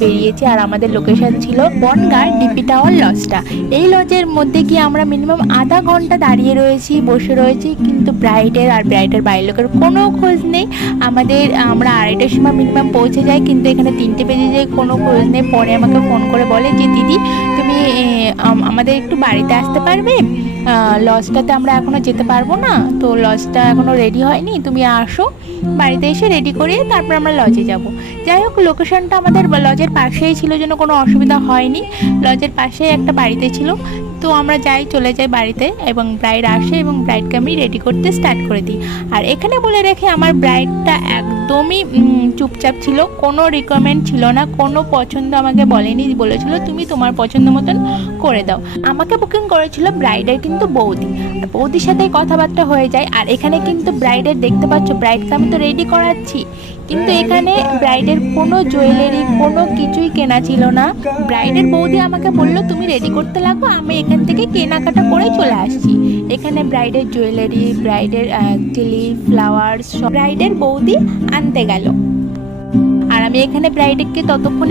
বেরিয়েছি। আর আমাদের লোকেশন ছিল বনগাঁ ডিপি টাওয়ার লজটা। এই লজের মধ্যে গিয়ে আমরা মিনিমাম আধা ঘন্টা দাঁড়িয়ে রয়েছি, বসে রয়েছি, কিন্তু ব্রাইডের আর ব্রাইডের বাড়ির লোকের কোনো খোঁজ নেই। আমরা 2:30টার সময় মিনিমাম পৌঁছে যাই, কিন্তু এখানে 3টে বেজে যায়, কোনো খোঁজ নেই। পরে আমাকে ফোন করে বলে যে দিদি তুমি আমাদের একটু বাড়িতে আসতে পারবে, লজটাতে আমরা এখনও যেতে পারবো না, তো লজটা এখনও রেডি হয়নি, তুমি আসো বাড়িতে এসে রেডি করিয়ে তারপর আমরা লজে যাব। যাই হোক, লোকেশনটা আমাদের লজের পাশেই ছিল, জন্য কোনো অসুবিধা হয়নি। লজের পাশেই একটা বাড়িতে ছিল, তো আমরা চলে যাই বাড়িতে, এবং ব্রাইড আসে এবং ব্রাইডকে আমি রেডি করতে স্টার্ট করে দিই। আর এখানে বলে রেখে, আমার ব্রাইডটা একদমই চুপচাপ ছিল, কোনো রিকোয়ারমেন্ট ছিল না, কোনো পছন্দ আমাকে বলেনি, বলেছিল তুমি তোমার পছন্দ মতন করে দাও। আমাকে বুকিং করেছিল ব্রাইডের কিন্তু বৌদি, আর বৌদির সাথে কথাবার্তা হয়ে যায়। আর এখানে কিন্তু ব্রাইডের দেখতে পাচ্ছ, ব্রাইডকে আমি তো রেডি করাচ্ছি, কিন্তু এখানে ব্রাইডের কোনো জুয়েলারি কোনো কিছুই কেনা ছিল না। ব্রাইডের বৌদি আমাকে বলল তুমি রেডি করতে লাগো, আমি এখান থেকে কেনাকাটা করে চলে আসছি। এখানে ব্রাইডের জুয়েলারি, ব্রাইডের ক্লিপ, ফ্লাওয়ার্স, ব্রাইডের বৌদি আনতে গেল। আর আমি এখানে ব্রাইডকে ততক্ষণ